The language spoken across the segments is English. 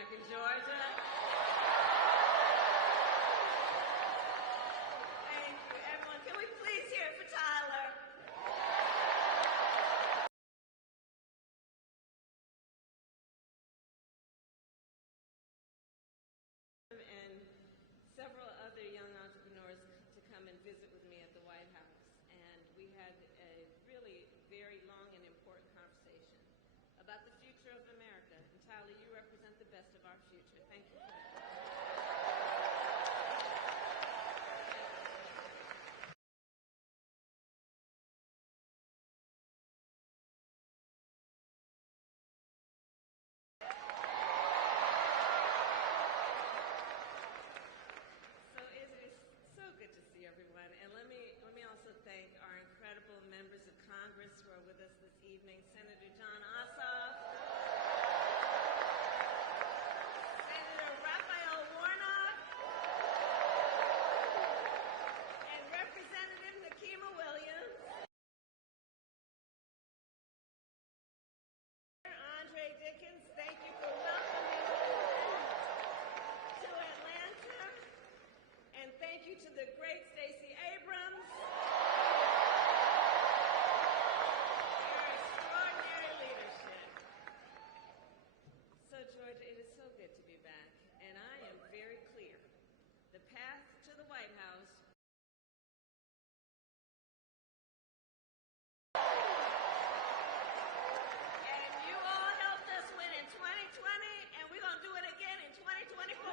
back in Georgia. Thank you, everyone. Can we please hear it for Tyler? And several other young entrepreneurs to come and visit with me at the White House. And we had a really very long and important conversation about the future of America. And Tyler, you represent the best of our future. Thank you for that. So it is so good to see everyone. And let me also thank our incredible members of Congress who are with us this evening. Senator John Ossoff, Senator Raphael Warnock, and Representative Nikema Williams. Andre Dickens, thank you for welcoming to Atlanta. And thank you to the great Stacey Abrams. Your extraordinary leadership. So, Georgia, it is so good to be back. And I am very clear. The path to the White House and you all helped us win in 2020, and we're going to do it again in 2024.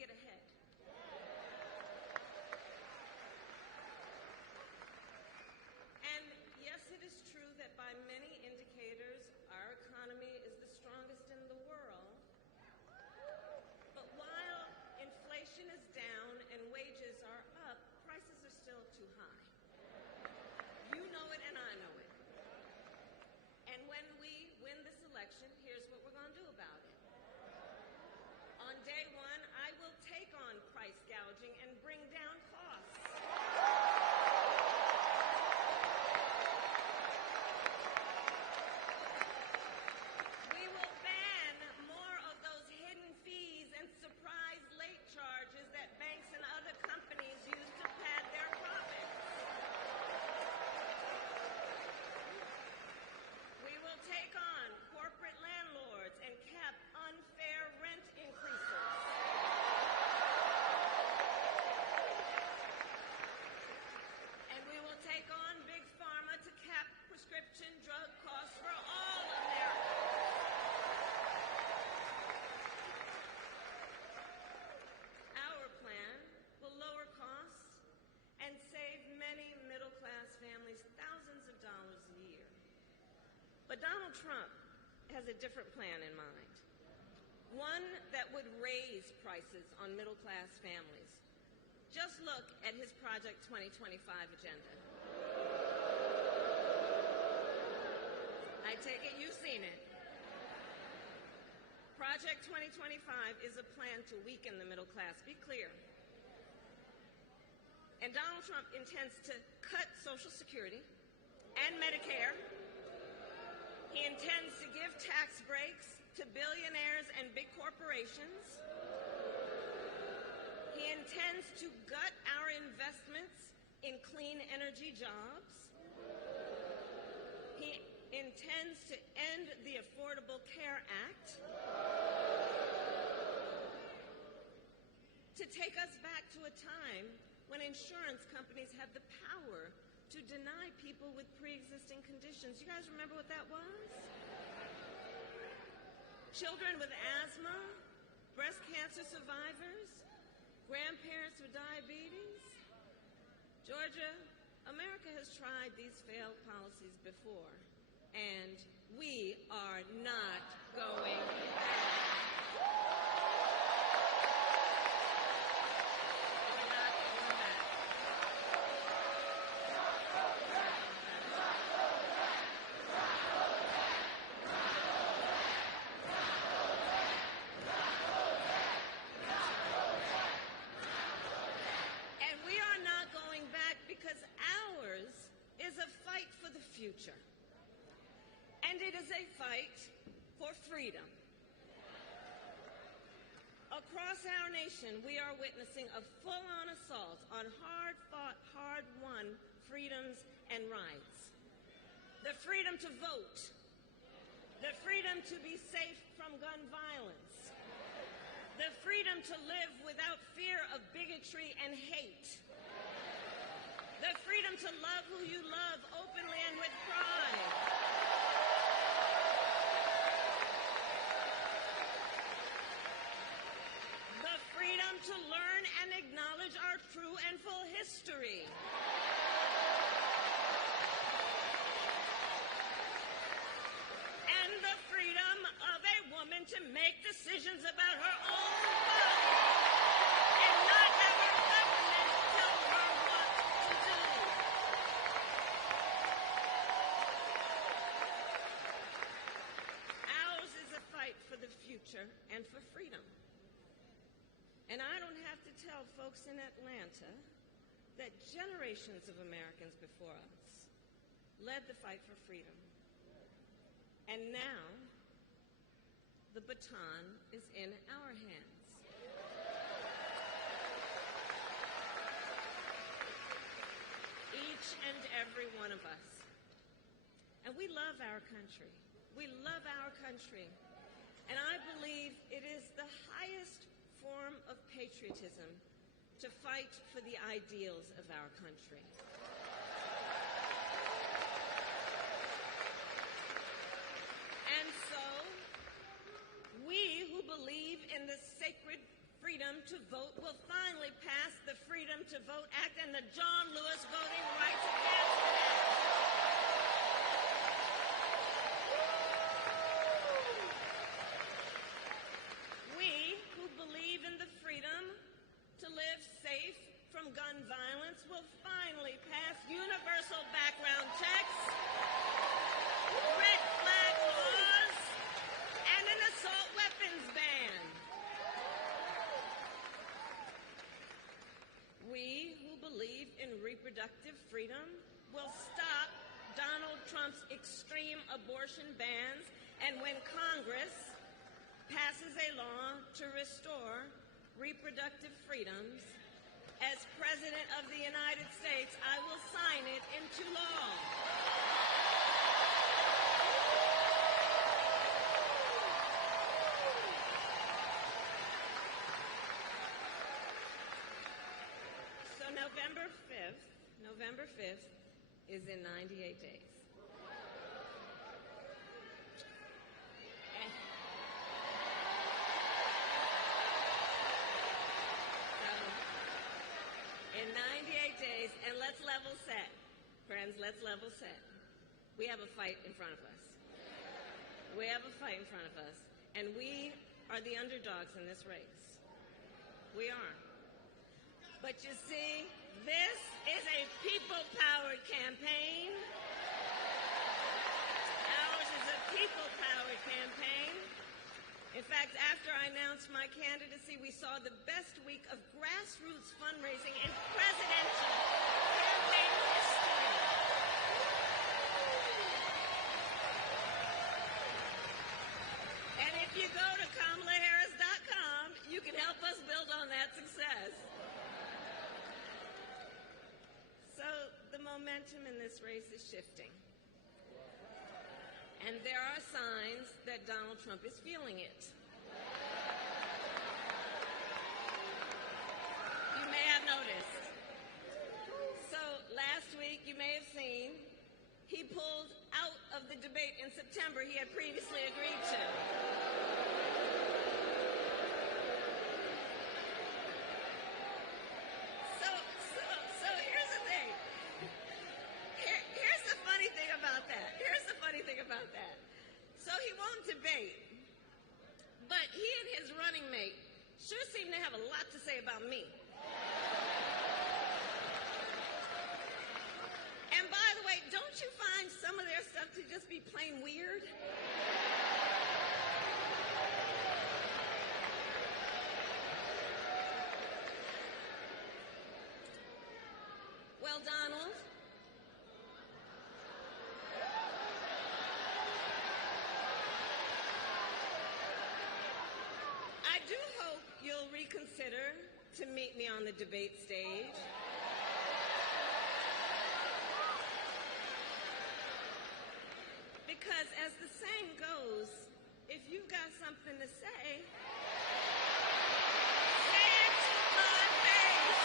get ahead. And yes, it is true that by many indicators, our economy is the strongest in the world. But while inflation is down and wages are up, prices are still too high. You know it and I know it. And when we win this election, here's what we're going to do about it. On day one, I will take on price gouging and bring down costs. We will ban more of those hidden fees and surprise late charges that banks and other companies use to pad their profits. We will take on corporate landlords and cap unfair rent increases. And we will take on big pharma to cap prescription drug costs for all Americans. Our plan will lower costs and save many middle-class families thousands of dollars a year. But Donald Trump has a different plan in mind, one that would raise prices on middle-class families. Just look at his Project 2025 agenda. I take it you've seen it. Project 2025 is a plan to weaken the middle class. Be clear. And Donald Trump intends to cut Social Security and Medicare. He intends to give tax breaks to billionaires and big corporations. He intends to gut our investments in clean energy jobs. He intends to end the Affordable Care Act, to take us back to a time when insurance companies had the power to deny people with pre-existing conditions. You guys remember what that was? Children with asthma, breast cancer survivors, grandparents with diabetes. Georgia, America has tried these failed policies before, and we are not going back. Future. And it is a fight for freedom. Across our nation, we are witnessing a full-on assault on hard-fought, hard-won freedoms and rights. The freedom to vote, the freedom to be safe from gun violence, the freedom to live without fear of bigotry and hate, the freedom to love who you love openly and with pride. The freedom to learn and acknowledge our true and full history. And the freedom of a woman to make decisions about her own body and not have her government tell her what to do. Ours is a fight for the future and for freedom. And I don't have to tell folks in Atlanta that generations of Americans before us led the fight for freedom. And now, the baton is in our hands. Each and every one of us. And we love our country. We love our country. And I believe it is the highest form of patriotism to fight for the ideals of our country. And so, we who believe in the sacred freedom freedom to vote will finally pass the Freedom to Vote Act and the John Lewis Voting Rights Enhancement Act. We who believe in the freedom to live safe from gun violence will finally pass universal background checks, red flag laws, and an assault weapons ban. We who believe in reproductive freedom will stop Donald Trump's extreme abortion bans, and when Congress passes a law to restore reproductive freedoms, as President of the United States, I will sign it into law. So November 5th is in 98 days. In 98 days, and let's level set. Friends, let's level set. We have a fight in front of us. We have a fight in front of us, and we are the underdogs in this race. We are. But you see, this is a people-powered campaign. Ours is a people-powered campaign. In fact, after I announced my candidacy, we saw the best week of grassroots fundraising in presidential campaign history. And if you go to KamalaHarris.com, you can help us build on that success. So the momentum in this race is shifting. And there are signs that Donald Trump is feeling it. You may have noticed. So last week, you may have seen, he pulled out of the debate in September he had previously agreed to. So here's the thing. Here's the funny thing about that. So he won't debate, but he and his running mate sure seem to have a lot to say about me. And by the way, don't you find some of their stuff to just be plain weird? Well, Donald, I do hope you'll reconsider to meet me on the debate stage. Because as the saying goes, if you've got something to say, say it to my face.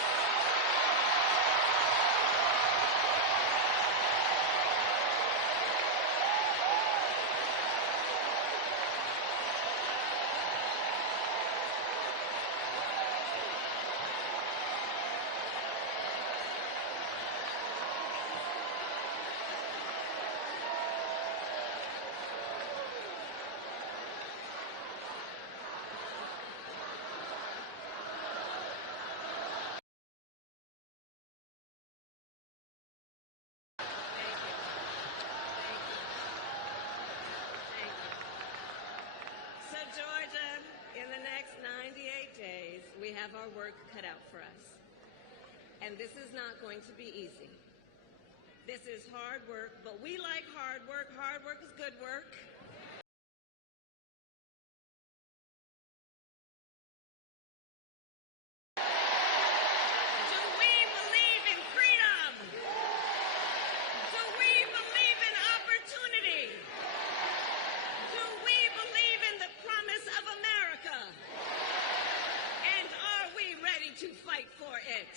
Georgia, in the next 98 days, we have our work cut out for us. And this is not going to be easy. This is hard work, but we like hard work. Hard work is good work. Do we believe in freedom? Do we believe in opportunity? Do we believe in the promise of America? And are we ready to fight for it?